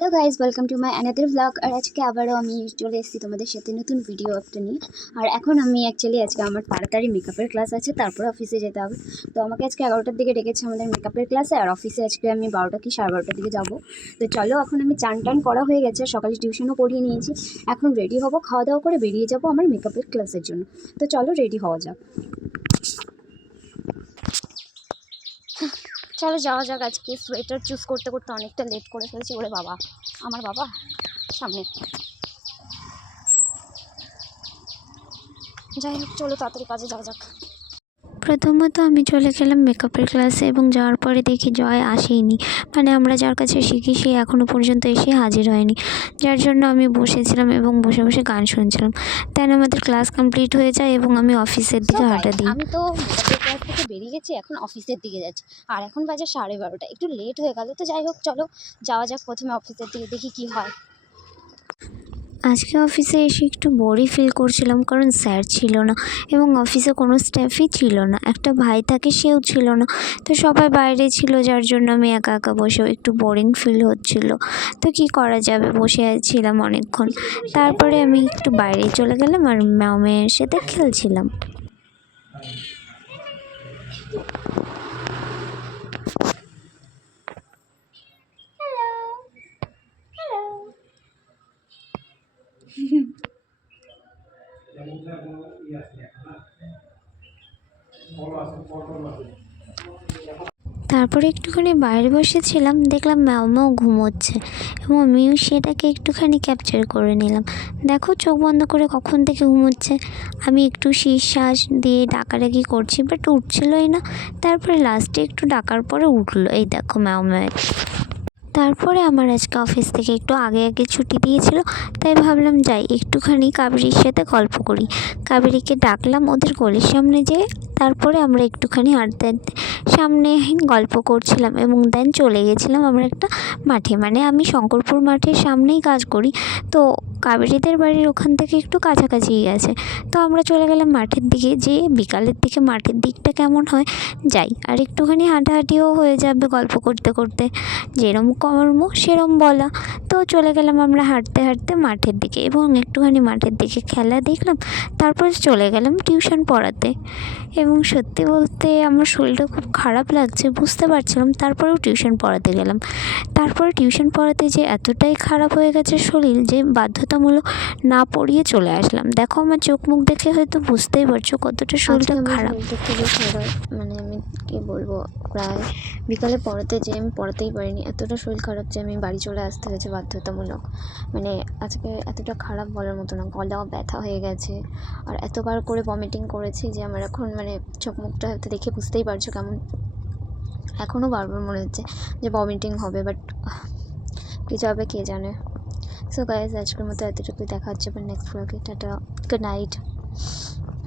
Hello guys welcome to my another blog আর আজকে আবারও আমি চলে এসেছি তোমাদের সাথে নতুন ভিডিও একটা নিয়ে। আর এখন আমি অ্যাকচুয়ালি আজকে আমার তাড়াতাড়ি মেকআপের ক্লাস আছে, তারপর অফিসে যেতে হবে। তো আমাকে আজকে এগারোটার দিকে ডেকেছে আমাদের মেকআপের ক্লাসে আর অফিসে আজকে আমি বারোটা কি সাড়ে বারোটার দিকে যাব। তো চলো, এখন আমি চান টান করা হয়ে গেছে, সকালে টিউশনও পড়িয়ে নিয়েছি। এখন রেডি হব, খাওয়া দাওয়া করে বেরিয়ে যাব আমার মেকআপের ক্লাসের জন্য। তো চলো রেডি হওয়া যাক। চলো যাওয়া যাক আজকে। সোয়েটার চুজ করতে করতে অনেকটা লেট করে ফেলছি ওরে বাবা, আমার বাবা, সামনে। যাই হোক, চলো তাড়াতাড়ি কাজে যাওয়া যাক। প্রথমত আমি চলে গেলাম মেকআপের ক্লাসে এবং যাওয়ার পরে দেখি জয় আসেইনি মানে আমরা যার কাছে শিখি সে এখনও পর্যন্ত এসে হাজির হয়নি। যার জন্য আমি বসেছিলাম এবং বসে বসে গান শুনছিলাম। দেন আমাদের ক্লাস কমপ্লিট হয়ে যায় এবং আমি অফিসের দিকে হাঁটা দিই। আমি তো ক্লাস থেকে বেরিয়ে গেছি এখন অফিসের দিকে যাচ্ছি। আর এখন বাজে সাড়ে বারোটা একটু লেট হয়ে গেল তো যাই হোক চলো যাওয়া যাক প্রথমে অফিসের দিকে দেখি কি হয়। আজকে অফিসে এসে একটু বোরই ফিল করছিলাম, কারণ স্যার ছিল না এবং অফিসে কোনো স্টাফই ছিল না। একটা ভাই থাকে, সেও ছিল না। তো সবাই বাইরে ছিল, যার জন্য আমি একা একা বসে একটু বোরিং ফিল হচ্ছিল। তো কি করা যাবে? বসে ছিলাম অনেকক্ষণ। তারপরে আমি একটু বাইরে চলে গেলাম আর ম্যামের সাথে খেলছিলাম। তারপরে একটুখানি বাইরে বসেছিলাম, দেখলাম ম্যামও ঘুমোচ্ছে এবং আমিও সেটাকে একটুখানি ক্যাপচার করে নিলাম। দেখো চোখ বন্ধ করে কখন থেকে ঘুমোচ্ছে। আমি একটু শ্বাস দিয়ে ডাকাডাকি করছি বাট উঠছিলই না। তারপরে লাস্টে একটু ডাকার পরে উঠল, এই দেখো ম্যামের তারপরে আমার আজকে অফিস থেকে একটু আগে আগে ছুটি দিয়েছিল, তাই ভাবলাম যাই, একটুখানি কাবেরির সাথে গল্প করি। কাবেরিকে ডাকলাম ওদের গলির সামনে যেয়ে, তারপরে আমরা একটুখানি হাঁটতে হাঁটতে সামনে গল্প করছিলাম এবং দেন চলে গেছিলাম আমরা একটা মাঠে। মানে আমি শঙ্করপুর মাঠের সামনেই কাজ করি, তো কাবেরিদের বাড়ির ওখান থেকে একটু কাছাকাছিই আছে তো আমরা চলে গেলাম মাঠের দিকে যে বিকালের দিকে মাঠের দিকটা কেমন হয়, যাই। আর একটুখানি হাঁটাহাঁটিও হয়ে যাবে গল্প করতে করতে। যেরম কর্ম, সেরম বলা। তো চলে গেলাম আমরা হাঁটতে হাঁটতে মাঠের দিকে এবং একটুখানি মাঠের দিকে খেলা দেখলাম। তারপর চলে গেলাম টিউশন পড়াতে। এবং সত্যি বলতে আমার শরীরটা খুব খারাপ লাগছে, বুঝতে পারছিলাম। তারপরেও টিউশন পড়াতে গেলাম। তারপরে টিউশন পড়াতে যে এতটাই খারাপ হয়ে গেছে শরীর যে বাধ্যতামূলক না পড়িয়ে চলে আসলাম। দেখো আমার চোখ মুখ দেখে হয়তো বুঝতেই পারছ কতটা শরীরটা খারাপ। শরীরটা খুবই খারাপ মানে আমি কি বলব প্রায় বিকালে পড়াতে যে আমি পড়াতেই পারিনি। এতটা শরীর খারাপ যে আমি বাড়ি চলে আসতে হয়েছে বাধ্যতামূলক। মানে আজকে এতটা খারাপ বলার মতো না গলাও ব্যথা হয়ে গেছে। আর এতবার করে ভমিটিং করেছি যে আমার এখন মানে চোখ মুখটা হয়তো দেখে বুঝতেই পারছ কেমন। এখনও বারবার মনে হচ্ছে যে ভমিটিং হবে বাট কিছু হবে কে জানে। সো গাইজ আজকের মতো এতটুকুই দেখা হচ্ছে নেক্সট ব্লগে টাটা গুড নাইট